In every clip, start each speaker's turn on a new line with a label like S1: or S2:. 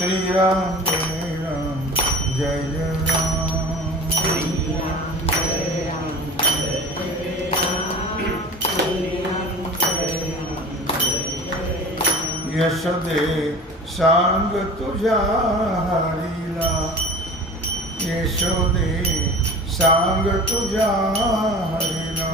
S1: श्री राम जय राम जय जय राम यशोदे सांग तुझ्या हरीला यशोदे सांग तुझ्या हरीला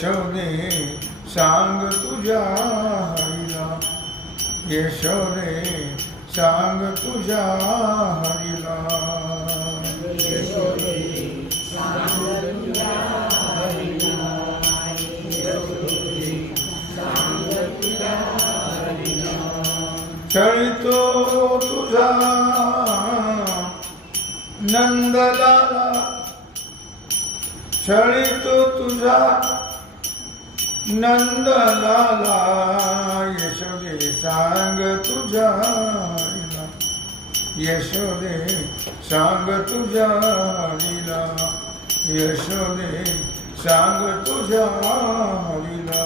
S1: यशोदे सांग तुझ्या हरीला. यशोदे सांग तुझा हरीला. चळितो तुझा नंदलाला. छळितो तुझा नंदलाला यशोदे सांग तुझ्या हरीला यशोदे सांग तुझ्या हरीला यशोदे सांग तुझ्या हरीला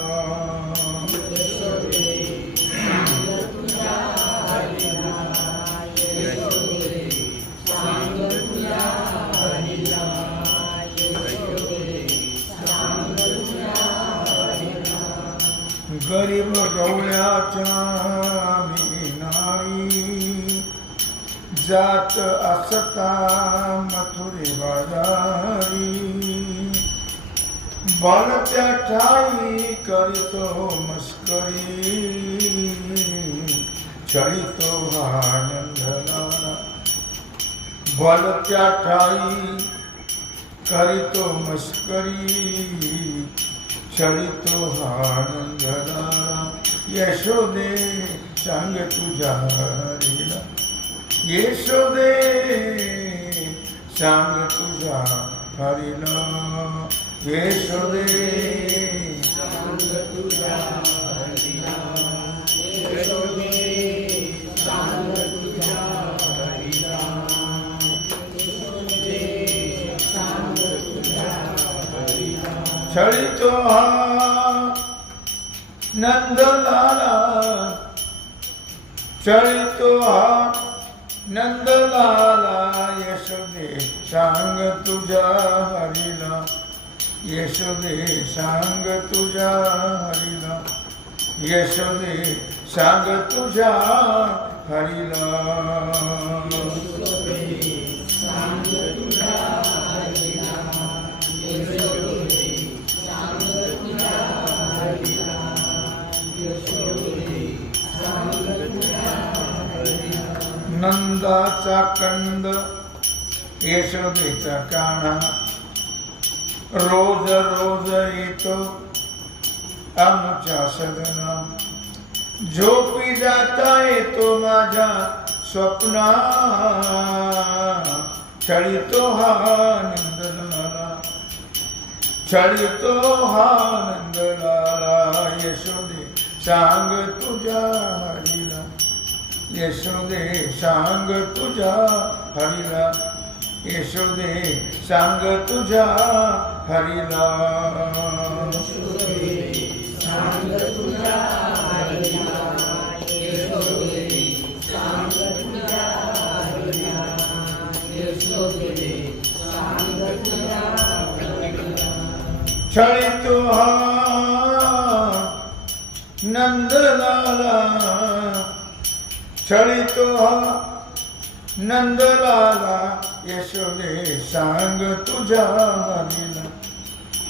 S1: जात असता मथुरे बाजारी बळत्या ठाई करतो मस्करी। छळीतो आनंदला बलत्या ठाई करी तो मस्करी। छळितो आनंदला यशोदे सांग तुझ्या हरीला यशोदे सांग तुझ्या हरीला यशोदे छळितो हा नंदलाला छळितो हा नंदलाला यशोदे सांग तुझा हरिला यशोदे सांग तुझा हरिला यशोदे सांग तुझा हरीला रोज रोज येतो आमच्या सदना झोपी जाता येतो माझ्या स्वप्ना छळितो हा नंदलाला छळितो हा नंदलाला यशोदे सांग हरीला यशोदे सांग तुझ्या हरीला। यशोदे सांग तुझ्या हरीला। छळितो हा नंदलाला यशोदे सांग तुझ्या हरीला.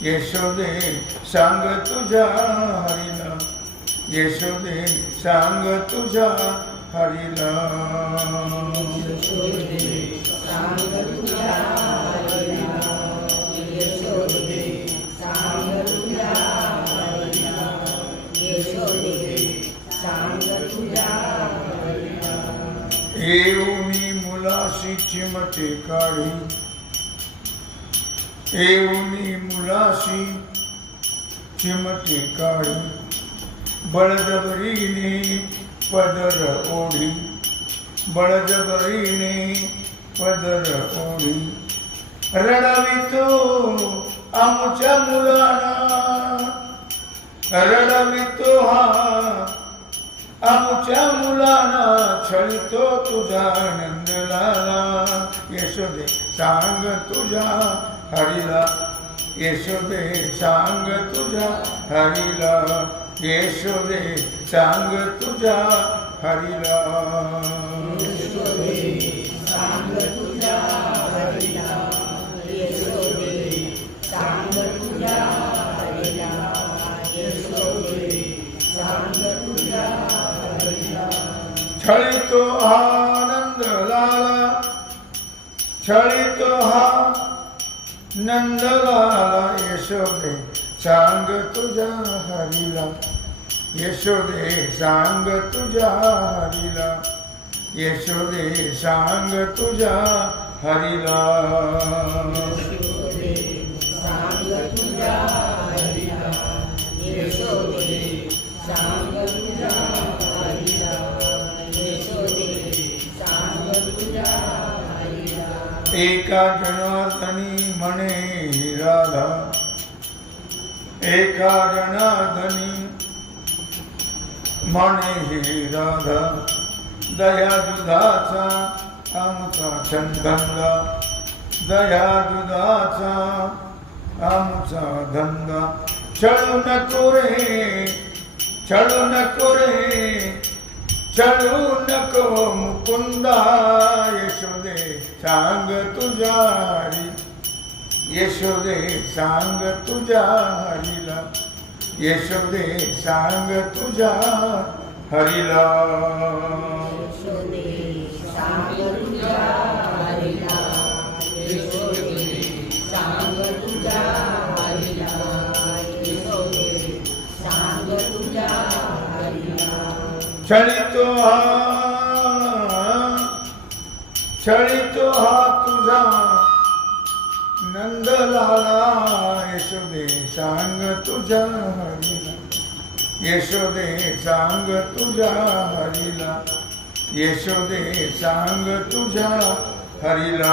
S1: यशोदे सांग तुझ्या हरीला. यशोदे सांग तुझ्या हरीला. मुलाशी काढी. येऊनी मुलाशी चिमटे काढी. बळजबरीने पदर ओढी. बळजबरीने पदर ओढी. रडवितो आमच्या मुलांना रडवितो हा आमच्या मुलांना छळतो तुझा आनंद. नंदलाला यशोदे सांग तुझ्या हरीला, यशोदे सांग तुझ्या हरीला, यशोदे सांग तुझ्या हरीला। छळितो हा नंदलाला छळितो हा नंदलाला यशोदे सांग तुझ्या हरीला यशोदे सांग तुझ्या हरीला यशोदे सांग तुझ्या हरीला एका जनार्दनी म्हणे राधा एका जनार्दनी म्हणे हे राधा दया दुधाचा आमचा छंदंगा दया दुधाचा आमचा धंदा. छळू नको रे छळू नको रे छळू नको मुकुंदा यशोदे सांग तुझ्या हरी यशोदे सांग तुझ्या हरीला यशोदे सांग तुझ्या हरीला छळितो हा छळितो हा तुझा नंदलाला यशोदे सांग तुझ्या हरीला यशोदे सांग तुझ्या हरीला यशोदे सांग तुझ्या हरीला.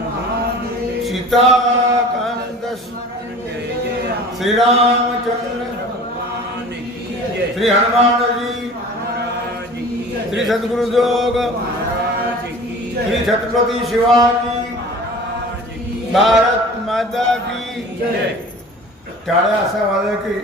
S2: महादेव
S1: सीताकांत श्री रामचंद्र श्री हनुमान जी श्री सद्गुरु जोग श्री छत्रपति शिवाजी भारत माता की टाळा असा वाजला की